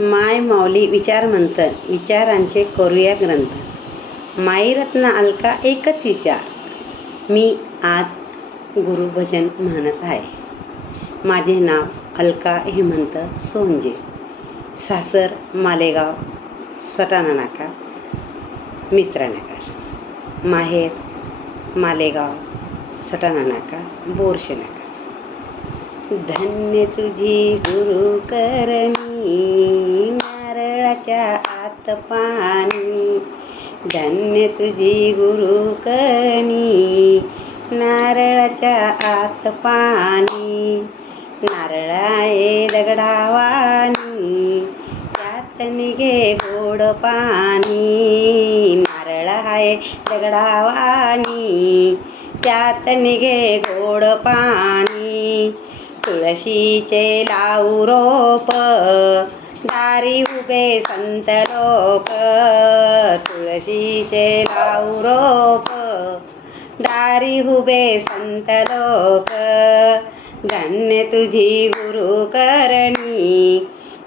माय माऊली विचार म्हणतं विचारांचे करूया ग्रंथ. माईरत्न अलका एकच विचार. मी आज गुरुभजन म्हणत आहे. माझे नाव अलका हेमंत सोंजे सासर मालेगाव सटाणा नाका मित्रनगर. माहेर मालेगाव सटाणा नाका बोरशे नगर धन्य तुझी गुरु करणी. आत पाणी धन्य तुझी गुरु नारळाच्या आत पाणी नारळ आहे दगडावानी. त्यात निघे गोड पाणी. नारळ आहे दगडावानी. त्यात निघे गोड पाणी. तुळशीचे लावू रोप. दारी उभे संत लोक तुळशीचे लावू रोप. दारी उभे संत लोक धन्य तुझी गुरु करणी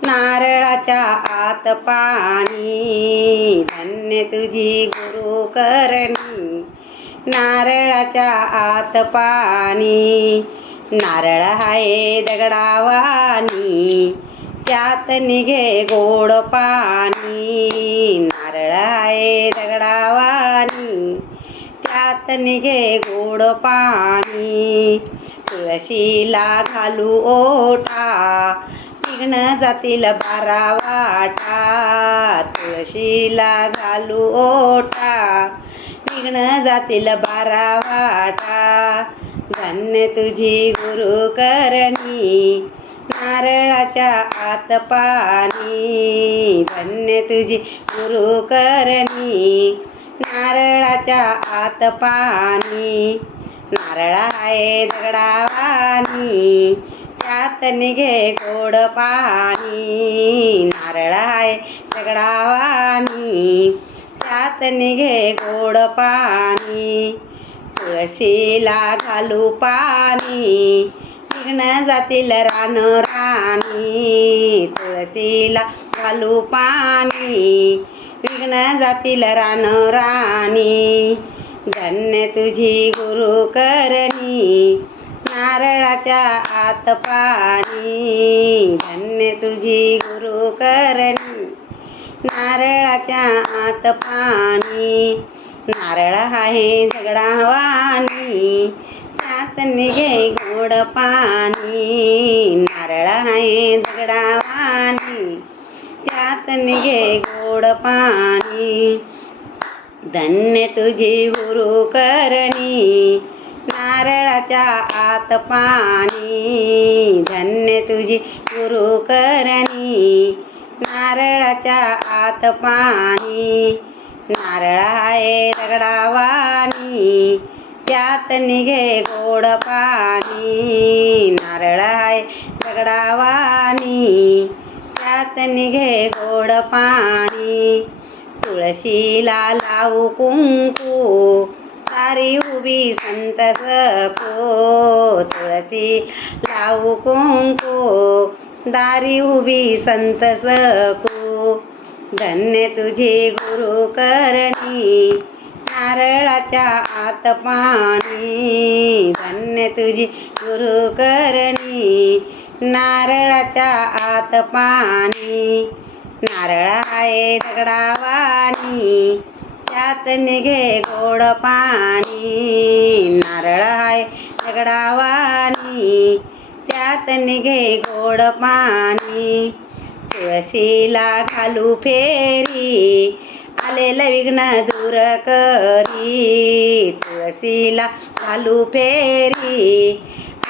नारळाच्या आत पाणी धन्य तुझी गुरु करणी नारळाच्या आत पाणी नारळ आहे दगडावानी. त्यात निघे गोड पाणी नारळ आहे दगडावानी. त्यात निघे गोड पाणी तुळशीला घालू ओटा निघण जातील बारा वाटा. तुळशीला घालू ओटा निघण जातील बारा वाटा. धन्य तुझी गुरु करणी नारळाच्या आत पाणी धन्य तुझी गुरु करणी. नारळाच्या आत पाणी नारळ आहे दगडावानी त्यात निघे गोड पाणी नारळ आहे दगडावानी त्यात निघे गोड पाणी तुळशीला घालू पाणी. निघणं जातील रान राणी तुळशीला घालू पाणी विघ्न जातील रान राणी. धन्य तुझी गुरु करणी नारळाच्या आत पाणी. धन्य तुझी गुरु करणी नारळाच्या आत पाणी. नारळ आहे दगडावानी त्यात निघे गोड पाणी. नाही दगडावानी त्यात निघे गोड पाणी. धन्य तुझी गुरु करणी नारळाच्या आत पाणी. धन्य तुझी गुरु करणी नारळाच्या आत पाणी. नारळ आहे दगडावानी त्यात निघे गोड पाणी. नारळ आहे दगडावानी त्यात निघे गोड पाणी. तुळशीला लावू कुंकू तारी उभी संत सखो तुळशी लावू कुंकू दारी उभी संत सखो धन्य तुझी गुरु करणी नारळाच्या आत पाणी. धन्य तुझी गुरु करणी नारळाच्या आत पाणी नारळ आहे दगडावानी त्यात निघे गोड पाणी. नारळ आहे दगडावानी त्यात निघे गोड पाणी. तुळशीला घालू फेरी आलेलं विघ्न दूर करी. तुळशीला घालू फेरी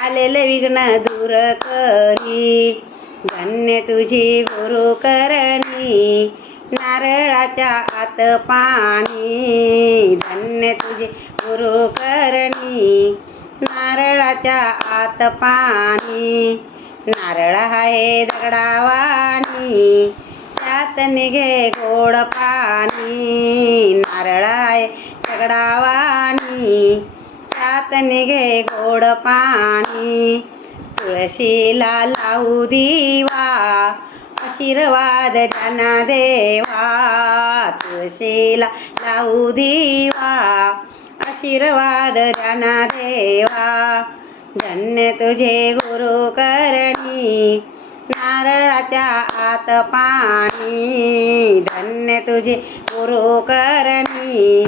आलेले विघ्न दूर करी. धन्य तुझी गुरु करणी नारळाच्या आत पाणी. धन्य तुझी गुरु करणी नारळाच्या आत पाणी. नारळ आहे दगडावाणी त्यात निघे गोड पाणी. नारळ आहे दगडावा त्यात निघे गोड पाणी. तुळशीला लावू दिवा आशीर्वाद जना देवा. तुळशीला लावू दिवा आशीर्वाद जना देवा. धन्य तुझे गुरु करणी नारळाच्या आत पाणी. धन्य तुझे गुरु करणी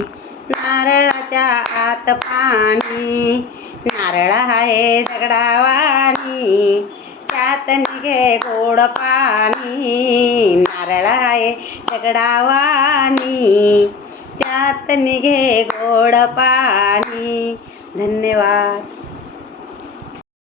नारळाच्या आत पाणी. नारळ आहे दगडावानी त्यात निघे गोड पाणी. नारळ आहे दगडावानी त्यात निघे गोड पाणी. धन्यवाद.